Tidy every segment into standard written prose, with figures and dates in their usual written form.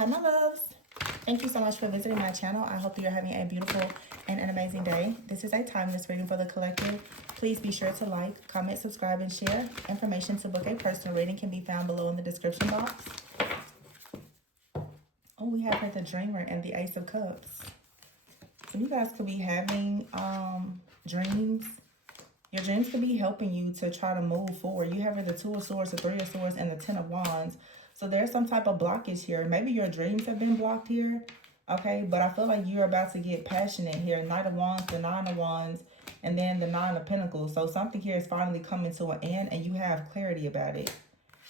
Hi, my loves. Thank you so much for visiting my channel. I hope that you're having a beautiful and an amazing day. This is a timeless reading for the collective. Please be sure to like, comment, subscribe, and share. Information to book a personal reading can be found below in the description box. Oh, we have here the Dreamer and the Ace of Cups. So you guys could be having dreams. Your dreams could be helping you to try to move forward. You have here the Two of Swords, the Three of Swords, and the Ten of Wands. So there's some type of blockage here. Maybe your dreams have been blocked here. Okay, but I feel like you're about to get passionate here. Knight of Wands, the Nine of Wands, and then the Nine of Pentacles. So something here is finally coming to an end and you have clarity about it.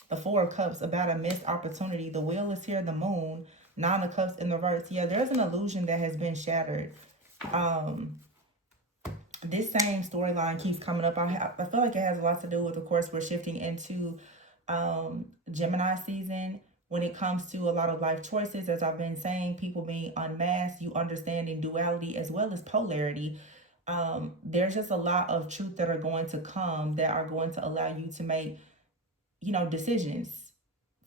The Four of Cups, about a missed opportunity. The Wheel is here, the Moon. Nine of Cups in reverse. Yeah, there's an illusion that has been shattered. This same storyline keeps coming up. I feel like it has a lot to do with, of course, we're shifting into Gemini season when it comes to a lot of life choices. As I've been saying, people being unmasked, you understanding duality as well as polarity. There's just a lot of truth that are going to come that are going to allow you to make, you know, decisions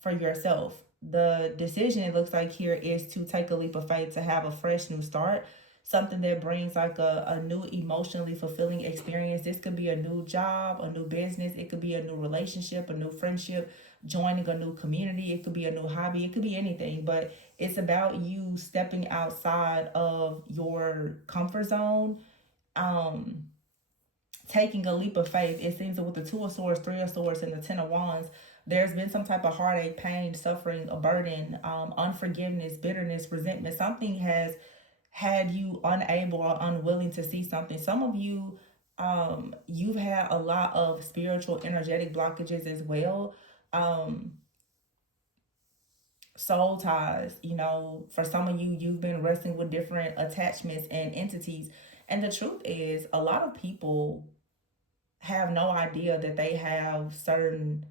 for yourself. The decision, it looks like here, is to take a leap of faith, to have a fresh new start. Something that brings like a new emotionally fulfilling experience. This could be a new job, a new business. It could be a new relationship, a new friendship, joining a new community. It could be a new hobby. It could be anything. But it's about you stepping outside of your comfort zone, taking a leap of faith. It seems that with the Two of Swords, Three of Swords, and the Ten of Wands, there's been some type of heartache, pain, suffering, a burden, unforgiveness, bitterness, resentment. Something has had you unable or unwilling to see something. Some of you, you've had a lot of spiritual, energetic blockages as well. Soul ties, you know, for some of you, you've been wrestling with different attachments and entities. And the truth is, a lot of people have no idea that they have certain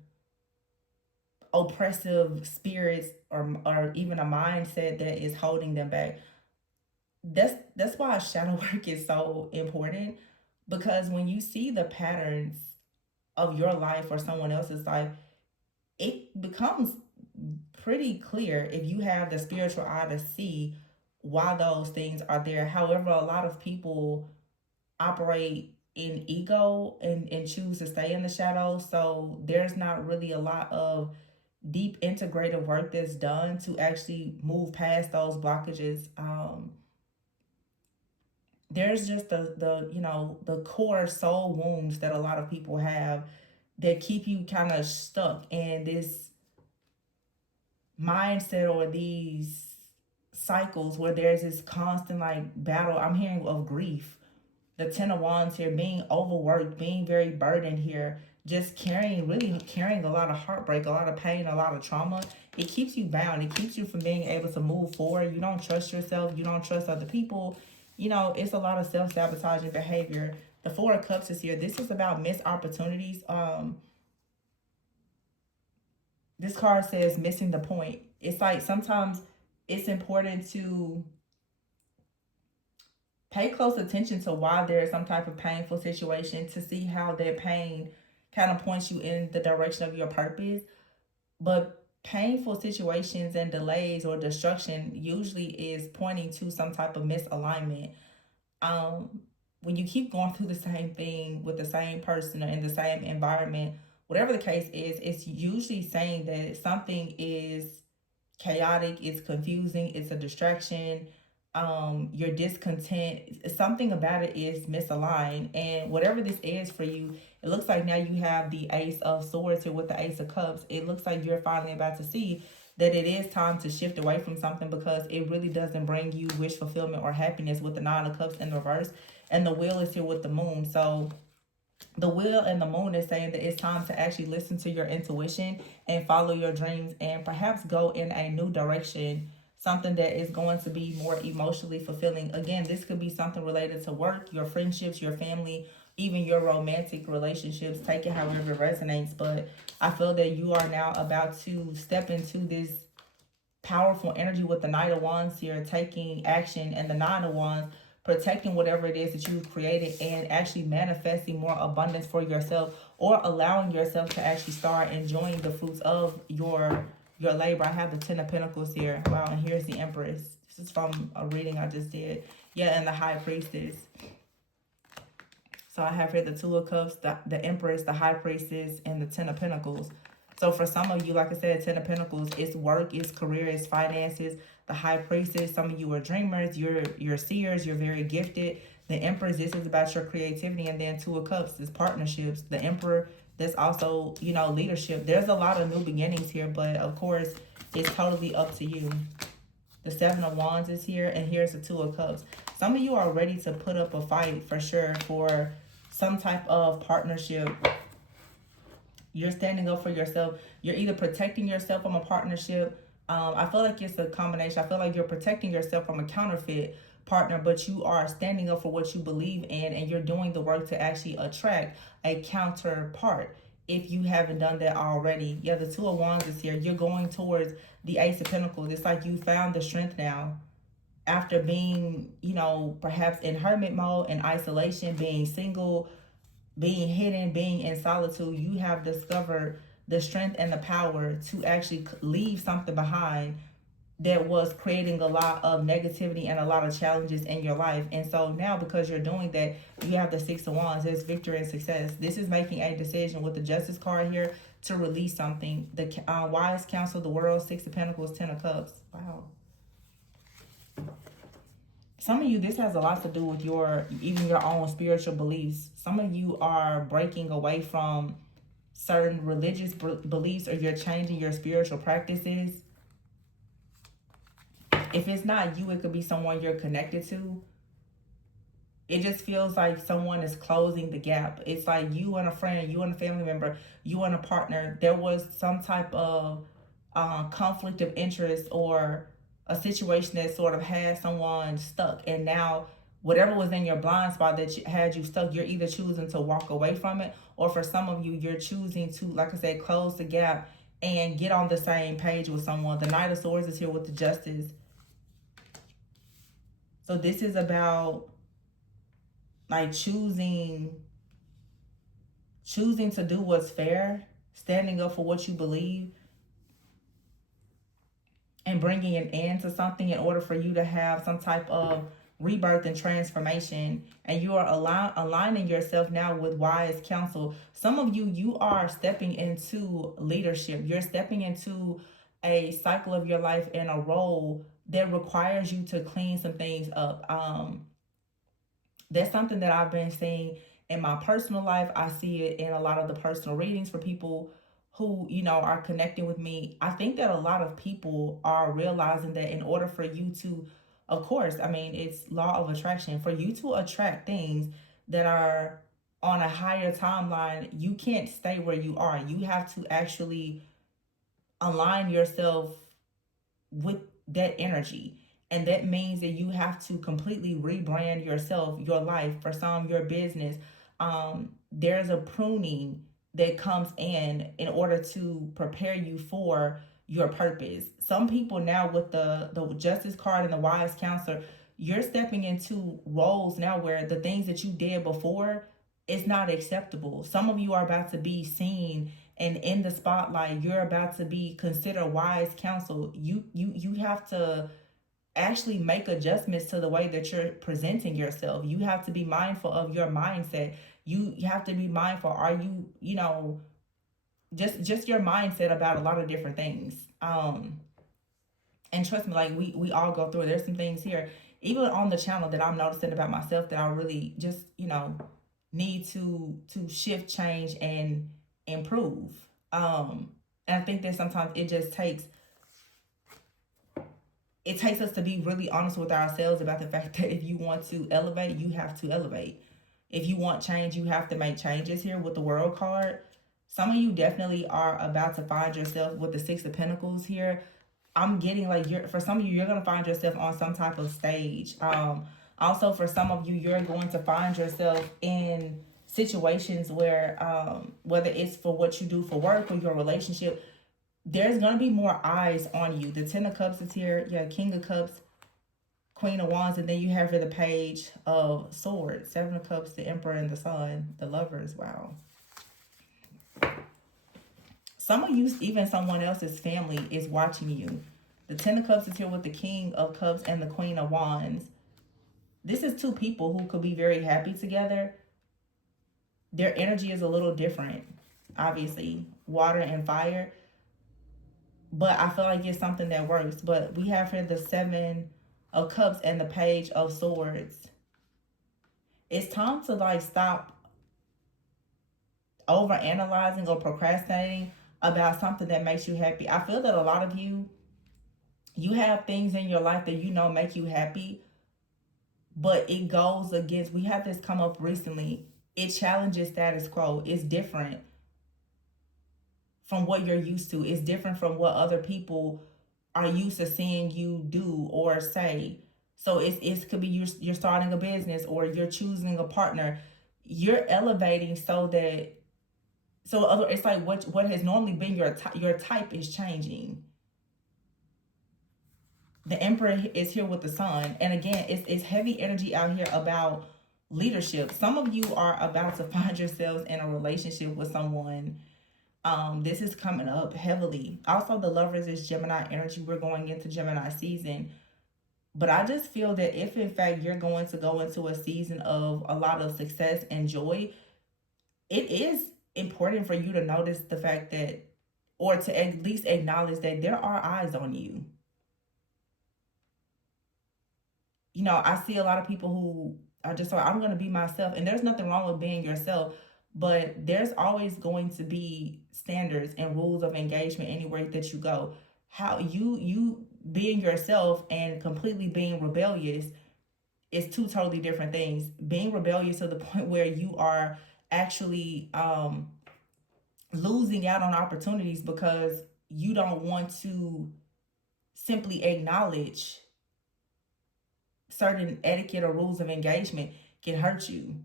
oppressive spirits or even a mindset that is holding them back. That's why shadow work is so important, because when you see the patterns of your life or someone else's life, it becomes pretty clear if you have the spiritual eye to see why those things are there. However, a lot of people operate in ego and choose to stay in the shadows. So there's not really a lot of deep integrative work that's done to actually move past those blockages. There's just the you know, the core soul wounds that a lot of people have that keep you kind of stuck in this mindset or these cycles where there's this constant like battle. I'm hearing of grief. The Ten of Wands here, being overworked, being very burdened here, just carrying, really carrying a lot of heartbreak, a lot of pain, a lot of trauma. It keeps you bound. It keeps you from being able to move forward. You don't trust yourself. You don't trust other people. You know, it's a lot of self-sabotaging behavior. The Four of Cups is here. This is about missed opportunities. This card says missing the point. It's like sometimes it's important to pay close attention to why there is some type of painful situation, to see how that pain kind of points you in the direction of your purpose. But painful situations and delays or destruction usually is pointing to some type of misalignment. When you keep going through the same thing with the same person or in the same environment, whatever the case is, it's usually saying that something is chaotic, it's confusing, it's a distraction, you're discontent, something about it is misaligned. And whatever this is for you, it looks like now you have the Ace of Swords here with the Ace of Cups. It looks like you're finally about to see that it is time to shift away from something, because it really doesn't bring you wish fulfillment or happiness with the Nine of Cups in reverse. And the Wheel is here with the Moon. So the Wheel and the Moon is saying that it's time to actually listen to your intuition and follow your dreams and perhaps go in a new direction, something that is going to be more emotionally fulfilling. Again, this could be something related to work, your friendships, your family, even your romantic relationships. Take it however it resonates. But I feel that you are now about to step into this powerful energy with the Knight of Wands here, taking action, and the Nine of Wands, protecting whatever it is that you've created and actually manifesting more abundance for yourself, or allowing yourself to actually start enjoying the fruits of your your labor. I have the Ten of Pentacles here. Wow, and here's the Empress. This is from a reading I just did. Yeah, and the High Priestess. So I have here the Two of Cups, the Empress, the High Priestess, and the Ten of Pentacles. So for some of you, like I said, Ten of Pentacles, it's work, it's career, it's finances. The High Priestess, some of you are dreamers, you're seers, you're very gifted. The Empress, this is about your creativity. And then Two of Cups is partnerships. The Emperor, that's also, you know, leadership. There's a lot of new beginnings here, but of course, it's totally up to you. The Seven of Wands is here, and here's the Two of Cups. Some of you are ready to put up a fight for sure for some type of partnership. You're standing up for yourself. You're either protecting yourself from a partnership. I feel like it's a combination. I feel like you're protecting yourself from a counterfeit partner, but you are standing up for what you believe in, and you're doing the work to actually attract a counterpart if you haven't done that already. Yeah, the Two of Wands is here. You're going towards the Ace of Pentacles. It's like you found the strength now after being, you know, perhaps in hermit mode, in isolation, being single, being hidden, being in solitude. You have discovered the strength and the power to actually leave something behind that was creating a lot of negativity and a lot of challenges in your life. And so now, because you're doing that, you have the Six of Wands. There's victory and success. This is making a decision with the Justice card here to release something. The Wise Counsel of the World, Six of Pentacles, Ten of Cups. Wow. Some of you, this has a lot to do with even your own spiritual beliefs. Some of you are breaking away from certain religious beliefs, or you're changing your spiritual practices. If it's not you, it could be someone you're connected to. It just feels like someone is closing the gap. It's like you and a friend, you and a family member, you and a partner. There was some type of conflict of interest, or a situation that sort of had someone stuck. And now whatever was in your blind spot that had you stuck, you're either choosing to walk away from it, or for some of you, you're choosing to, like I said, close the gap and get on the same page with someone. The Knight of Swords is here with the Justice. So this is about like choosing to do what's fair, standing up for what you believe, and bringing an end to something in order for you to have some type of rebirth and transformation. And you are aligning yourself now with wise counsel. Some of you, you are stepping into leadership. You're stepping into a cycle of your life and a role that requires you to clean some things up. That's something that I've been seeing in my personal life. I see it in a lot of the personal readings for people who, you know, are connecting with me. I think that a lot of people are realizing that in order for you to, of course, I mean, it's law of attraction. For you to attract things that are on a higher timeline, you can't stay where you are. You have to actually align yourself with that energy. And that means that you have to completely rebrand yourself, your life, for some, your business. There's a pruning that comes in order to prepare you for your purpose. Some people now, with the Justice card and the Wise Counselor, you're stepping into roles now where the things that you did before is not acceptable. Some of you are about to be seen and in the spotlight. You're about to be considered wise counsel. You have to actually make adjustments to the way that you're presenting yourself. You have to be mindful of your mindset. You have to be mindful. Are you, you know, just your mindset about a lot of different things. And trust me, like we all go through it. There's some things here, even on the channel, that I'm noticing about myself that I really just, you know, need to shift, change, and improve. And I think that sometimes it just takes us to be really honest with ourselves about the fact that if you want to elevate, you have to elevate. If you want change, you have to make changes here with the World card. Some of you definitely are about to find yourself with the Six of Pentacles here. I'm getting like, for some of you, you're going to find yourself on some type of stage. Also, for some of you, you're going to find yourself in situations where, whether it's for what you do for work or your relationship, there's going to be more eyes on you. The Ten of Cups is here. Yeah, King of Cups, Queen of Wands, and then you have here the Page of Swords, Seven of Cups, the Emperor and the Sun, the Lovers. Wow. Some of you, even someone else's family, is watching you. The Ten of Cups is here with the King of Cups and the Queen of Wands. This is two people who could be very happy together. Their energy is a little different, obviously, water and fire. But I feel like it's something that works. But we have here the Seven of Cups and the Page of Swords. It's time to like stop over analyzing or procrastinating about something that makes you happy. I feel that a lot of you have things in your life that you know make you happy, but it goes against, we had this come up recently, it challenges status quo. It's different from what you're used to. It's different from what other people are used to seeing you do or say. So it could be you're starting a business or you're choosing a partner. You're elevating so that it's like what has normally been your type is changing. The Emperor is here with the Sun, and again, it's heavy energy out here about leadership. Some of you are about to find yourselves in a relationship with someone. This is coming up heavily. Also, the Lovers is Gemini energy. We're going into Gemini season. But I just feel that if in fact you're going to go into a season of a lot of success and joy, it is important for you to notice the fact that, or to at least acknowledge that there are eyes on you. You know, I see a lot of people who are just like, I'm going to be myself. And there's nothing wrong with being yourself. But there's always going to be standards and rules of engagement anywhere that you go. How you being yourself and completely being rebellious is two totally different things. Being rebellious to the point where you are actually losing out on opportunities because you don't want to simply acknowledge certain etiquette or rules of engagement can hurt you.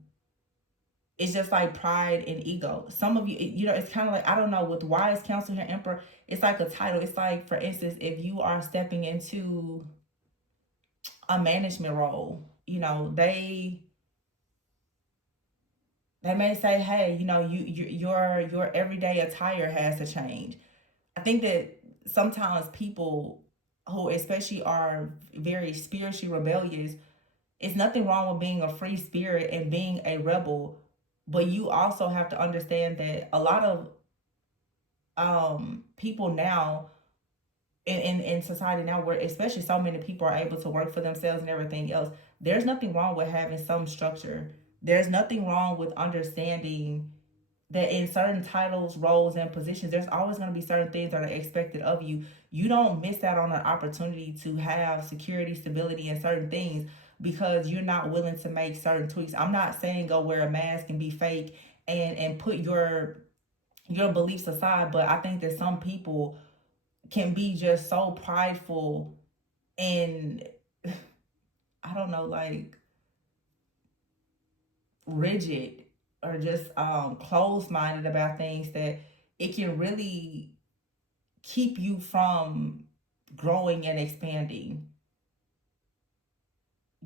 It's just like pride and ego. Some of you, it's kind of like, I don't know, with Wise Counsel here, Emperor, it's like a title. It's like, for instance, if you are stepping into a management role, they may say, hey, your everyday attire has to change. I think that sometimes people who especially are very spiritually rebellious, it's nothing wrong with being a free spirit and being a rebel, but you also have to understand that a lot of people now in society now, where especially so many people are able to work for themselves and everything else, there's nothing wrong with having some structure. There's nothing wrong with understanding that in certain titles, roles, and positions, there's always going to be certain things that are expected of you. You don't miss out on an opportunity to have security, stability, and certain things because you're not willing to make certain tweaks. I'm not saying go wear a mask and be fake and put your beliefs aside, but I think that some people can be just so prideful and I don't know, like rigid or just closed-minded about things that it can really keep you from growing and expanding.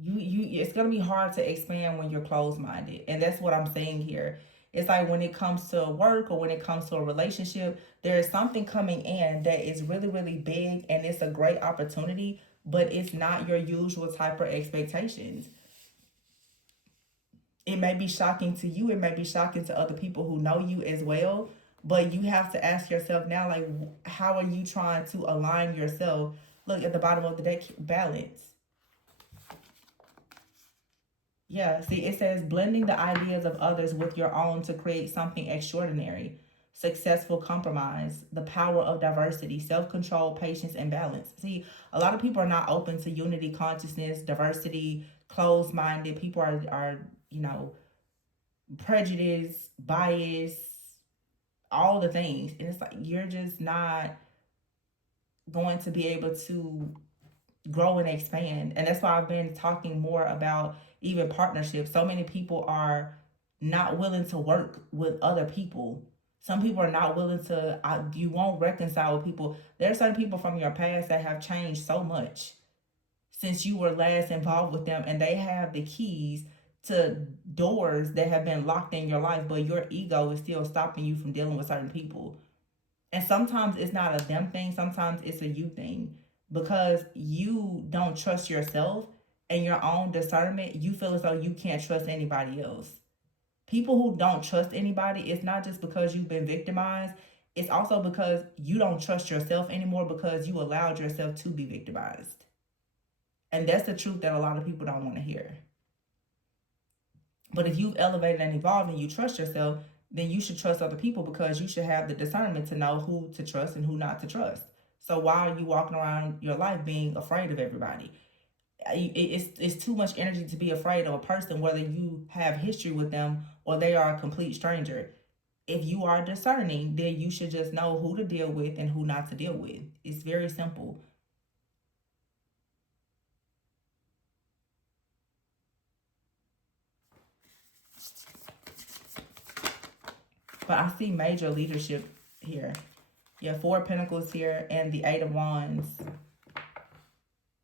It's gonna be hard to expand when you're closed-minded, and that's what I'm saying here. It's like when it comes to work or when it comes to a relationship, there is something coming in that is really, really big and it's a great opportunity, but it's not your usual type of expectations. It may be shocking to you, it may be shocking to other people who know you as well, but you have to ask yourself now, like, how are you trying to align yourself? Look at the bottom of the deck, balance. Yeah, see, it says blending the ideas of others with your own to create something extraordinary. Successful compromise, the power of diversity, self control, patience, and balance. See, a lot of people are not open to unity, consciousness, diversity, closed minded. People are, prejudice, bias, all the things. And it's like you're just not going to be able to grow and expand. And that's why I've been talking more about even partnerships. So many people are not willing to work with other people. Some people are not willing to, you won't reconcile with people. There are certain people from your past that have changed so much since you were last involved with them, and they have the keys to doors that have been locked in your life, but your ego is still stopping you from dealing with certain people. And sometimes it's not a them thing, sometimes it's a you thing. Because you don't trust yourself and your own discernment, you feel as though you can't trust anybody else. People who don't trust anybody, it's not just because you've been victimized, it's also because you don't trust yourself anymore because you allowed yourself to be victimized. And that's the truth that a lot of people don't want to hear. But if you've elevated and evolved and you trust yourself, then you should trust other people because you should have the discernment to know who to trust and who not to trust. So why are you walking around your life being afraid of everybody? It's too much energy to be afraid of a person, whether you have history with them or they are a complete stranger. If you are discerning, then you should just know who to deal with and who not to deal with. It's very simple. But I see major leadership here. Yeah, 4 of Pentacles here and the 8 of Wands.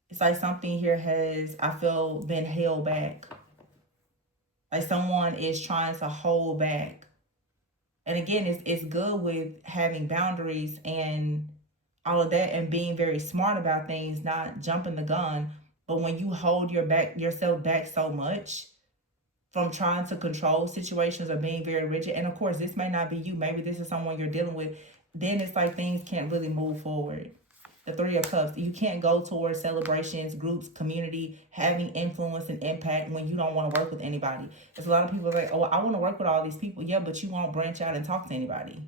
It's like something here has, I feel, been held back. Like someone is trying to hold back. And again, it's good with having boundaries and all of that and being very smart about things, not jumping the gun. But when you hold yourself back so much from trying to control situations or being very rigid, and of course, this may not be you. Maybe this is someone you're dealing with. Then it's like things can't really move forward. The 3 of Cups. You can't go towards celebrations, groups, community, having influence and impact when you don't want to work with anybody. There's a lot of people like, oh, I want to work with all these people. Yeah, but you won't branch out and talk to anybody.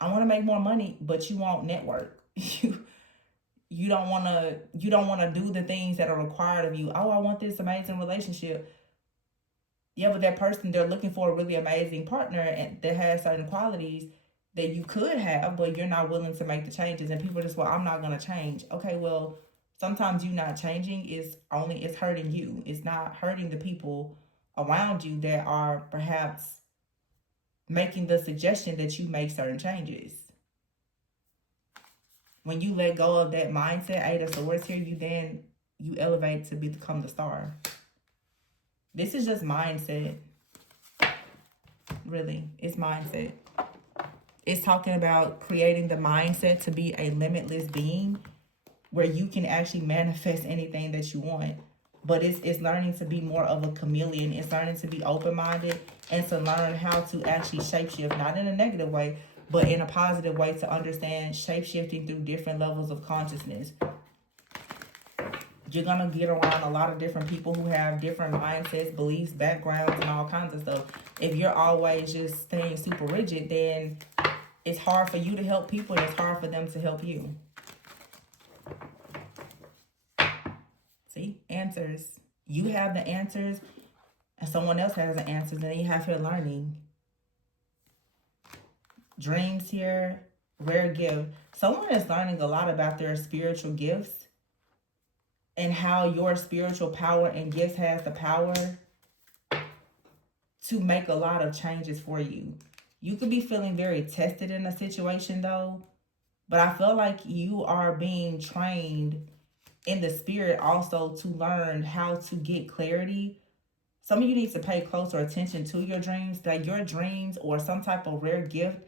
I want to make more money, but you won't network. You don't want to do the things that are required of you. Oh, I want this amazing relationship. Yeah, but that person, they're looking for a really amazing partner and that has certain qualities that you could have, but you're not willing to make the changes. And people are just, well, I'm not going to change. Okay, well, sometimes you not changing it's hurting you. It's not hurting the people around you that are perhaps making the suggestion that you make certain changes. When you let go of that mindset, 8 of Swords here, you elevate to become the star. This is just mindset. Really, it's mindset. It's talking about creating the mindset to be a limitless being where you can actually manifest anything that you want. But it's learning to be more of a chameleon. It's learning to be open-minded and to learn how to actually shapeshift, not in a negative way, but in a positive way, to understand shapeshifting through different levels of consciousness. You're going to get around a lot of different people who have different mindsets, beliefs, backgrounds, and all kinds of stuff. If you're always just staying super rigid, then it's hard for you to help people and it's hard for them to help you. See? Answers. You have the answers and someone else has the answers, and then you have here learning. Dreams here. Rare gift. Someone is learning a lot about their spiritual gifts and how your spiritual power and gifts has the power to make a lot of changes for you. You could be feeling very tested in a situation though, but I feel like you are being trained in the spirit also to learn how to get clarity. Some of you need to pay closer attention to your dreams, like your dreams or some type of rare gift,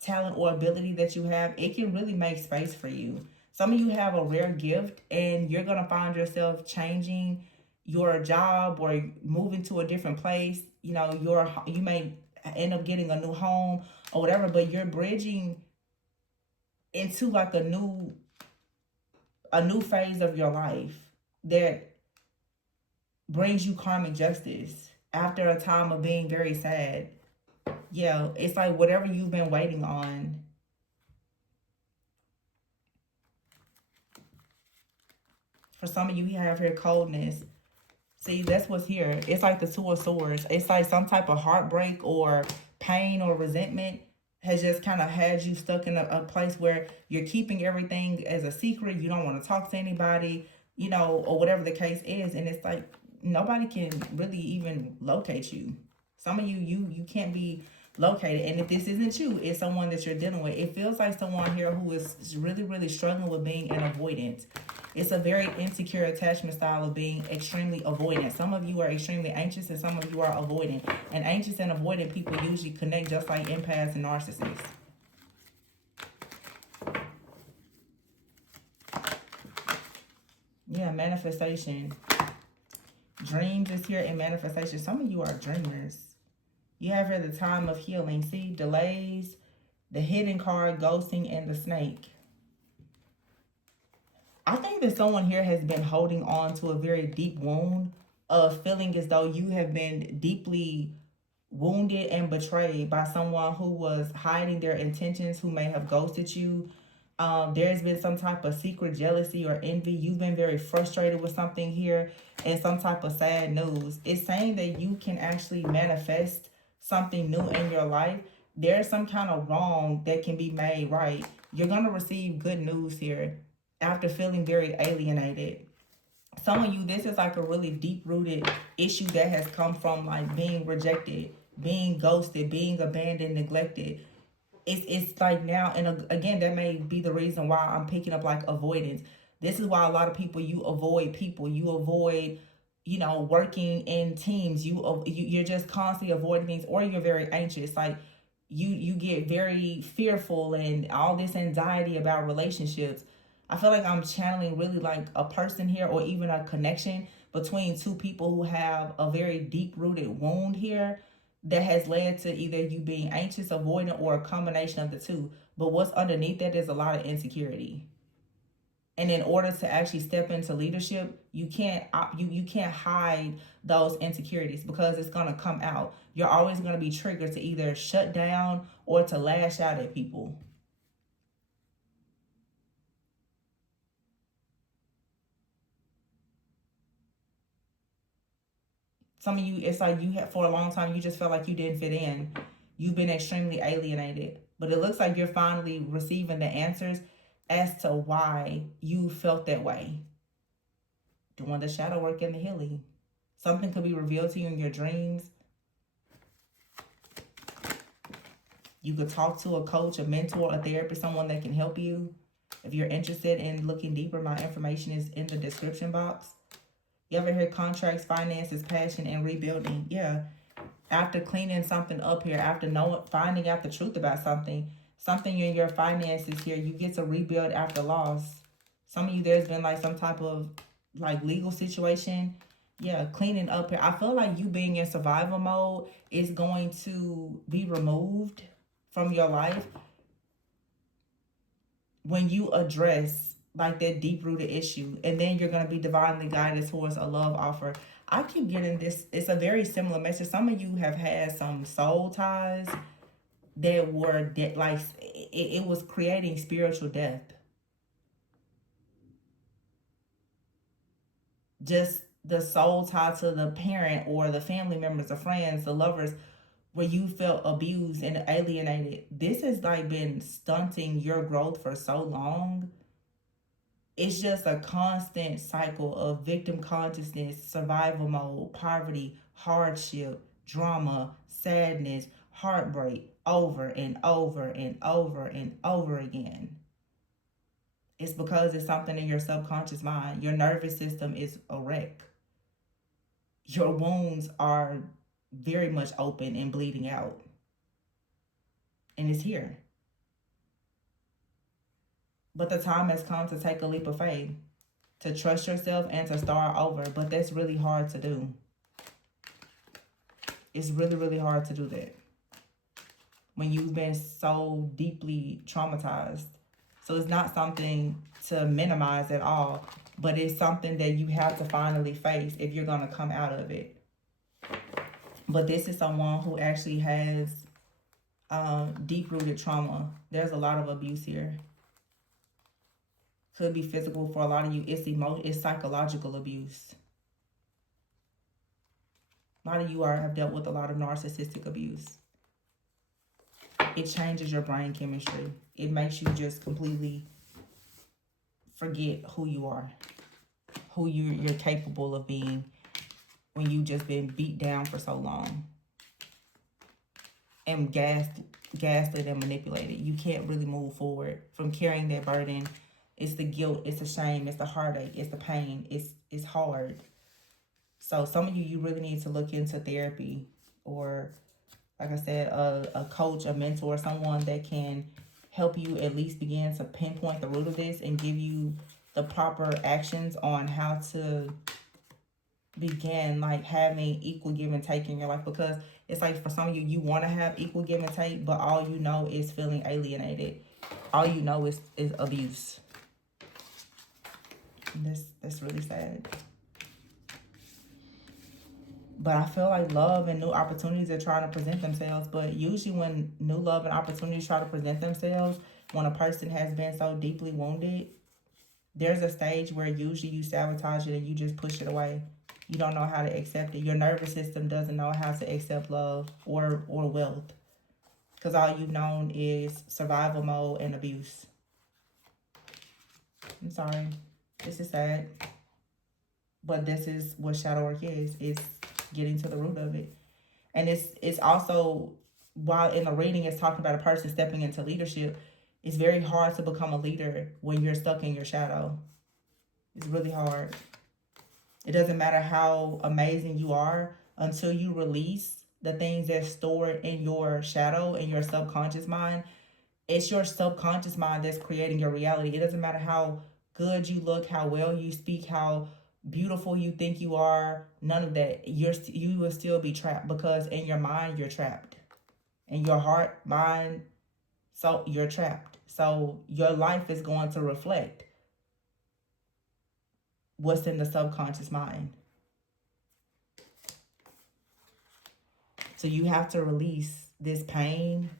talent, or ability that you have. It can really make space for you. Some of you have a rare gift and you're going to find yourself changing your job or moving to a different place. You know, you may end up getting a new home or whatever, but you're bridging into like a new phase of your life that brings you karmic justice after a time of being very sad. Yeah, it's like whatever you've been waiting on. For some of you, you have here coldness. See, that's what's here. It's like the 2 of Swords. It's like some type of heartbreak or pain or resentment has just kind of had you stuck in a place where you're keeping everything as a secret. You don't want to talk to anybody, you know, or whatever the case is. And it's like nobody can really even locate you. Some of you can't be located. And if this isn't you, it's someone that you're dealing with. It feels like someone here who is really, really struggling with being an avoidant. It's a very insecure attachment style of being extremely avoidant. Some of you are extremely anxious and some of you are avoidant. And anxious and avoidant people usually connect just like empaths and narcissists. Yeah, manifestation. Dreams is here in manifestation. Some of you are dreamers. You have here the time of healing. See, delays, the hidden card, ghosting, and the snake. I think that someone here has been holding on to a very deep wound of feeling as though you have been deeply wounded and betrayed by someone who was hiding their intentions, who may have ghosted you. There's been some type of secret jealousy or envy. You've been very frustrated with something here and some type of sad news. It's saying that you can actually manifest something new in your life. There's some kind of wrong that can be made right. You're going to receive good news here after feeling very alienated. Some of you, this is like a really deep-rooted issue that has come from like being rejected, being ghosted, being abandoned, neglected. It's like now, and again, that may be the reason why I'm picking up like avoidance. This is why a lot of people, you avoid people, you avoid, you know, working in teams, you're just constantly avoiding things, or you're very anxious. Like you get very fearful and all this anxiety about relationships. I feel like I'm channeling really like a person here, or even a connection between two people who have a very deep rooted wound here that has led to either you being anxious, avoidant, or a combination of the two. But what's underneath that is a lot of insecurity. And in order to actually step into leadership, you can't hide those insecurities, because it's going to come out. You're always going to be triggered to either shut down or to lash out at people. Some of you, it's like you have, for a long time, you just felt like you didn't fit in. You've been extremely alienated. But it looks like you're finally receiving the answers as to why you felt that way. Doing the shadow work and the healing. Something could be revealed to you in your dreams. You could talk to a coach, a mentor, a therapist, someone that can help you. If you're interested in looking deeper, my information is in the description box. You ever hear contracts, finances, passion, and rebuilding? Yeah. After cleaning something up here, after finding out the truth about something in your finances here, you get to rebuild after loss. Some of you, there's been like some type of like legal situation. Yeah, cleaning up here. I feel like you being in survival mode is going to be removed from your life when you address like that deep-rooted issue, and then you're going to be divinely guided towards a love offer. I keep getting this. It's a very similar message. Some of you have had some soul ties that were like it was creating spiritual death. Just the soul tie to the parent or the family members, the friends, the lovers, where you felt abused and alienated. This has like been stunting your growth for so long. It's just a constant cycle of victim consciousness, survival mode, poverty, hardship, drama, sadness, heartbreak, over and over and over and over again. It's because it's something in your subconscious mind. Your nervous system is a wreck. Your wounds are very much open and bleeding out. And it's here. But the time has come to take a leap of faith, to trust yourself and to start over. But that's really hard to do. It's really, really hard to do that when you've been so deeply traumatized. So it's not something to minimize at all, but it's something that you have to finally face if you're going to come out of it. But this is someone who actually has deep-rooted trauma. There's a lot of abuse here. Could be physical for a lot of you. It's psychological abuse. A lot of you have dealt with a lot of narcissistic abuse. It changes your brain chemistry. It makes you just completely forget who you are, who you're capable of being when you've just been beat down for so long and gaslit and manipulated. You can't really move forward from carrying that burden It's the guilt, it's the shame, it's the heartache, it's the pain, it's hard. So some of you really need to look into therapy, or like I said, a coach, a mentor, someone that can help you at least begin to pinpoint the root of this and give you the proper actions on how to begin like having equal give and take in your life. Because it's like for some of you, you want to have equal give and take, but all you know is feeling alienated. All you know is abuse. That's really sad. But I feel like love and new opportunities are trying to present themselves. But usually when new love and opportunities try to present themselves, when a person has been so deeply wounded, there's a stage where usually you sabotage it and you just push it away. You don't know how to accept it. Your nervous system doesn't know how to accept love or wealth. Because all you've known is survival mode and abuse. I'm sorry. This is sad. But this is what shadow work is. It's getting to the root of it. And it's also, while in the reading it's talking about a person stepping into leadership, it's very hard to become a leader when you're stuck in your shadow. It's really hard. It doesn't matter how amazing you are until you release the things that's stored in your shadow, in your subconscious mind. It's your subconscious mind that's creating your reality. It doesn't matter how good you look, how well you speak, how beautiful you think you are. None of that. You will still be trapped, because in your mind you're trapped. In your heart, mind, so you're trapped. So your life is going to reflect what's in the subconscious mind. So you have to release this pain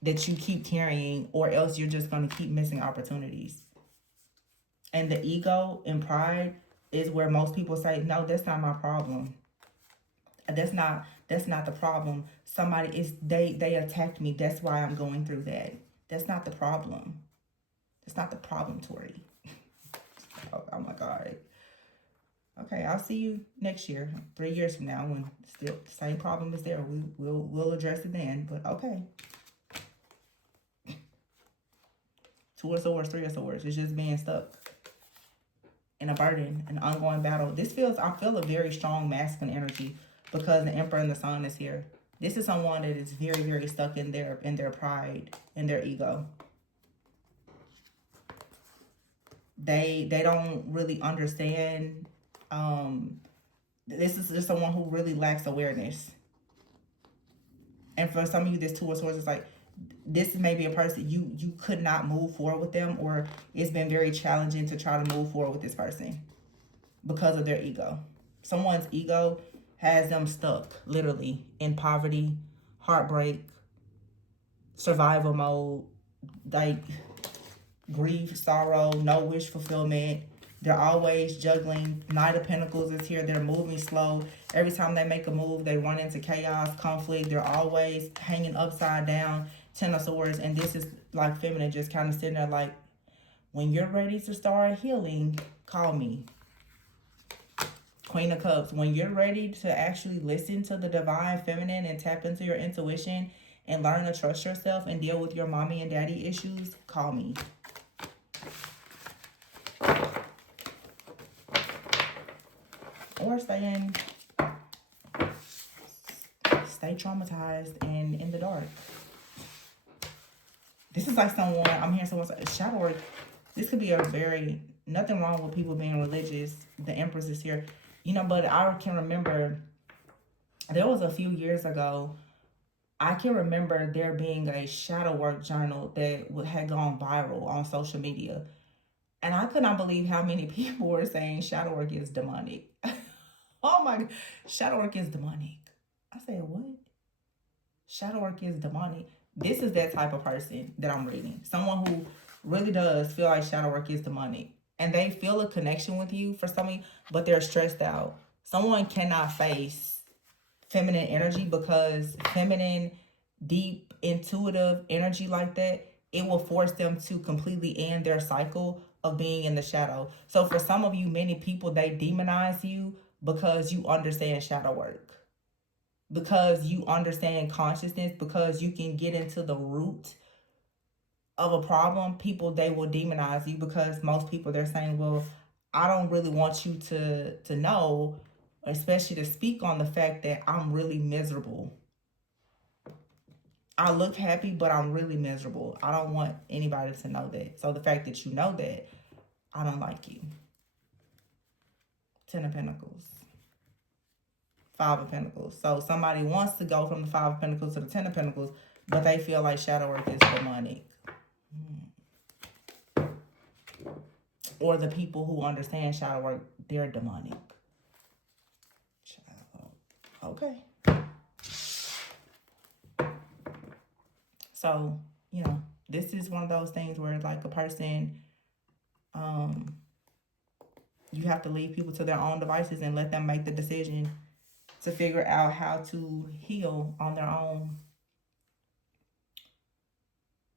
that you keep carrying, or else you're just going to keep missing opportunities. And the ego and pride is where most people say, no, that's not my problem. That's not the problem. Somebody is, they attacked me. That's why I'm going through that. That's not the problem. That's not the problem, Tori. Oh my God. Okay, I'll see you next year, 3 years from now, when still the same problem is there. We'll address it then. But okay. 2 of Swords, 3 of Swords. It's just being stuck in a burden, an ongoing battle. I feel a very strong masculine energy, because the Emperor and the Sun is here. This is someone that is very, very stuck in their pride, in their ego. They don't really understand. This is just someone who really lacks awareness. And for some of you, this 2 of Swords is like, this may be a person you could not move forward with them, or it's been very challenging to try to move forward with this person because of their ego. Someone's ego has them stuck, literally, in poverty, heartbreak, survival mode, like grief, sorrow, no wish fulfillment. They're always juggling. Knight of Pentacles is here. They're moving slow. Every time they make a move, they run into chaos, conflict. They're always hanging upside down. 10 of Swords. And this is like feminine, just kind of sitting there like, when you're ready to start healing, call me. Queen of Cups. When you're ready to actually listen to the divine feminine and tap into your intuition and learn to trust yourself and deal with your mommy and daddy issues, call me. Or stay traumatized and in the dark. This is like someone, I'm hearing someone say, shadow work. This could be nothing wrong with people being religious. The Empress is here. But I can remember, there was a few years ago, I can remember there being a shadow work journal that had gone viral on social media. And I could not believe how many people were saying shadow work is demonic. Oh my God, shadow work is demonic. I said, what? Shadow work is demonic. This is that type of person that I'm reading. Someone who really does feel like shadow work is demonic. And they feel a connection with you for some of you, but they're stressed out. Someone cannot face feminine energy, because feminine, deep, intuitive energy like that, it will force them to completely end their cycle of being in the shadow. So for some of you, many people, they demonize you because you understand shadow work, because you understand consciousness, because you can get into the root of a problem, people, they will demonize you, because most people, they're saying, well, I don't really want you to know, especially to speak on the fact that I'm really miserable. I look happy, but I'm really miserable. I don't want anybody to know that. So the fact that you know that, I don't like you. 10 of Pentacles. 5 of Pentacles. So somebody wants to go from the 5 of Pentacles to the 10 of Pentacles, but they feel like shadow work is demonic. Or the people who understand shadow work, they're demonic. Okay. So, you know, this is one of those things where, like, a person, you have to leave people to their own devices and let them make the decision to figure out how to heal on their own.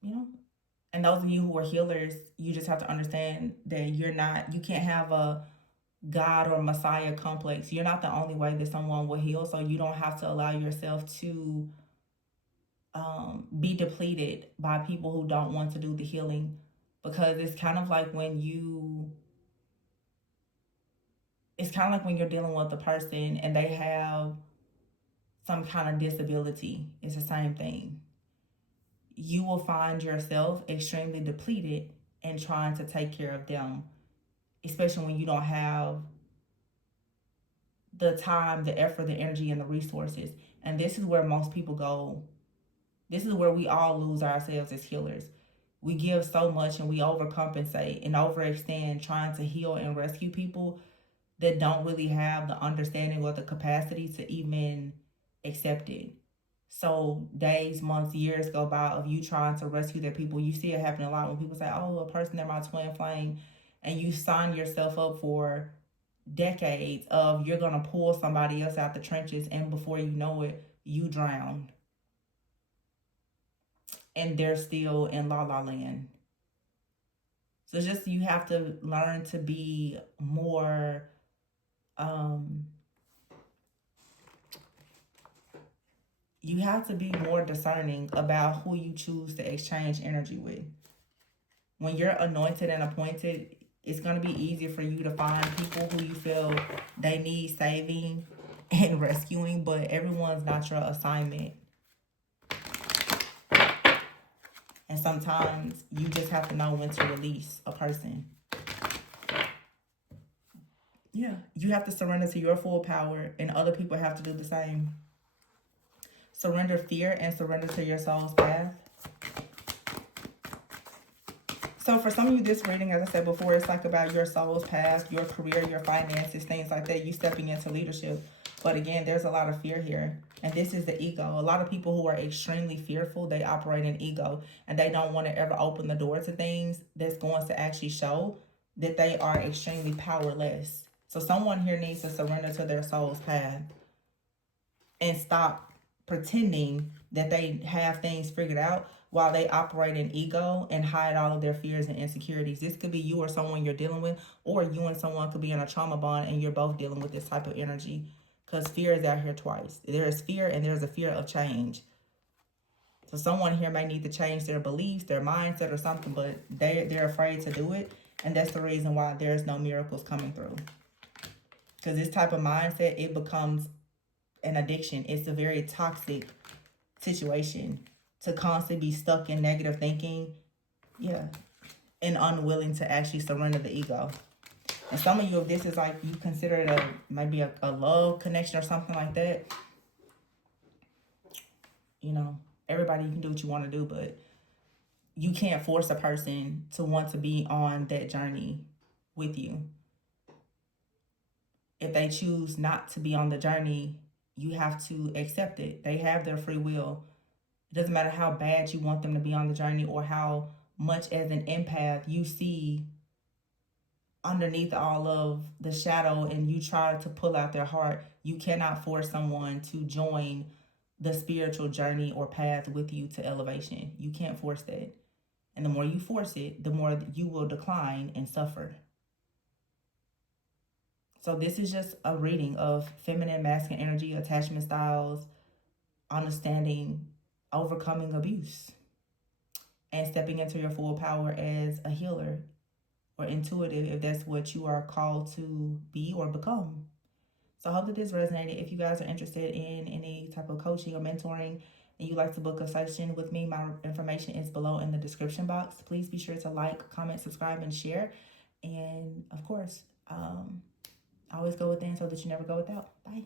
You know, and those of you who are healers, you just have to understand that you can't have a God or Messiah complex. You're not the only way that someone will heal. So you don't have to allow yourself to be depleted by people who don't want to do the healing, because it's kind of like when you're dealing with a person and they have some kind of disability. It's the same thing. You will find yourself extremely depleted in trying to take care of them, especially when you don't have the time, the effort, the energy, and the resources. And this is where most people go. This is where we all lose ourselves as healers. We give so much and we overcompensate and overextend trying to heal and rescue people that don't really have the understanding or the capacity to even accept it. So days, months, years go by of you trying to rescue their people. You see it happen a lot when people say, oh, a person, they're my twin flame. And you sign yourself up for decades of you're going to pull somebody else out the trenches, and before you know it, you drown. And they're still in la la land. So just, you have to learn to be more you have to be more discerning about who you choose to exchange energy with. When you're anointed and appointed, it's going to be easier for you to find people who you feel they need saving and rescuing, but everyone's not your assignment. And sometimes you just have to know when to release a person. Yeah, you have to surrender to your full power, and other people have to do the same. Surrender fear and surrender to your soul's path. So for some of you, this reading, as I said before, it's like about your soul's path, your career, your finances, things like that, you stepping into leadership. But again, there's a lot of fear here. And this is the ego. A lot of people who are extremely fearful, they operate in ego. And they don't want to ever open the door to things that's going to actually show that they are extremely powerless. So someone here needs to surrender to their soul's path and stop pretending that they have things figured out while they operate in ego and hide all of their fears and insecurities. This could be you or someone you're dealing with, or you and someone could be in a trauma bond and you're both dealing with this type of energy, because fear is out here twice. There is fear and there's a fear of change. So someone here may need to change their beliefs, their mindset or something, but they're afraid to do it. And that's the reason why there's no miracles coming through. Because this type of mindset, it becomes an addiction. It's a very toxic situation to constantly be stuck in negative thinking, yeah, and unwilling to actually surrender the ego. And some of you, if this is like you consider it maybe a love connection or something like that, you know, everybody, you can do what you want to do, but you can't force a person to want to be on that journey with you. If they choose not to be on the journey, you have to accept it. They have their free will. It doesn't matter how bad you want them to be on the journey or how much as an empath you see underneath all of the shadow and you try to pull out their heart. You cannot force someone to join the spiritual journey or path with you to elevation. You can't force that. And the more you force it, the more you will decline and suffer. So this is just a reading of feminine, masculine energy, attachment styles, understanding, overcoming abuse. and stepping into your full power as a healer or intuitive, if that's what you are called to be or become. So I hope that this resonated. If you guys are interested in any type of coaching or mentoring and you'd like to book a session with me, my information is below in the description box. Please be sure to like, comment, subscribe, and share. And of course, always go within so that you never go without. Bye.